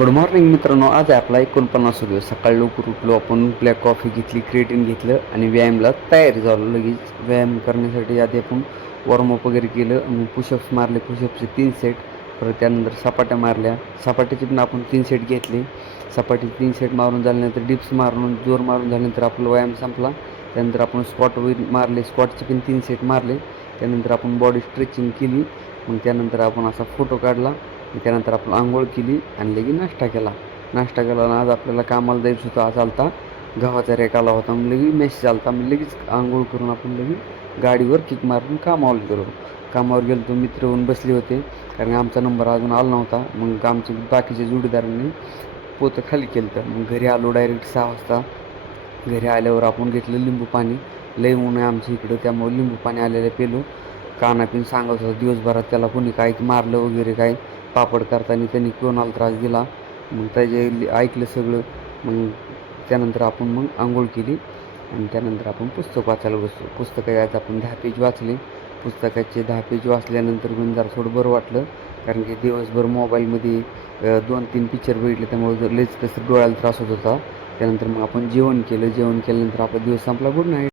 Good morning मित्रांनो. आज आहे आपला 49वा दिवस. सकाळी लवकर उठलो आपण, ब्लॅक कॉफी घेतली, क्रिएटिन घेतलं आणि व्यायामला तयारी झालो. लगेच व्यायाम करण्यासाठी आधी आपण वॉर्मअप वगैरे केलं आणि पुशअप्स मारले. पुशअप्सचे 3 सेट, परत त्यानंतर सपाट्या मारल्या. सपाट्याचे पण आपण 3 सेट घेतले. सपाटीचे 3 सेट मारून झाल्यानंतर डिप्स मारून जोर मारून झाल्यानंतर आपला व्यायाम संपला. त्यानंतर आपण स्क्वॉट वगैरे मारले, स्क्वॉटचे पण 3 सेट मारले. त्यानंतर आपण बॉडी स्ट्रेचिंग केली. मग त्यानंतर आपण असा फोटो काढला. त्यानंतर आपण आंघोळ केली आणि लगेच नाश्ता केला. नाश्ता केला आणि आज आपल्याला कामाला जायचं होतं. आज आलता गव्हाचा रेक आला होता. मग लगेच मेसेज आलता. मग लगेच आंघोळ करून आपण लगेच गाडीवर किक मारून कामावर गेलो. कामावर गेलो तो मित्र येऊन बसले होते, कारण आमचा नंबर अजून आला नव्हता. मग आमच्या बाकीच्या जोडीदारांनी पोतं खाली केलं. तर मग घरी आलो डायरेक्ट 6 वाजता. घरी आल्यावर आपण घेतलं लिंबू पाणी. लय ऊन आहे आमच्या इकडं, त्यामुळे लिंबू पाणी आलेलं पेलो. कानापिन सांगत होता दिवसभरात त्याला कोणी काय मारलं वगैरे काय, पापड करताना त्यांनी कोणाला त्रास दिला. मग त्याचे ऐकलं सगळं. मग त्यानंतर आपण मग आंघोळ केली आणि त्यानंतर आपण पुस्तक वाचायला बसलो. पुस्तकाचे आज आपण 10 पेज वाचले. पुस्तकाचे 10 पेज वाचल्यानंतर पण जरा थोडं बरं वाटलं, कारण की दिवसभर मोबाईलमध्ये 2-3 पिक्चर बघितले, त्यामुळे लयच कसं डोळ्याला त्रास होत होता. त्यानंतर मग आपण जेवण केलं. जेवण केल्यानंतर आपला दिवस संपला. Good night.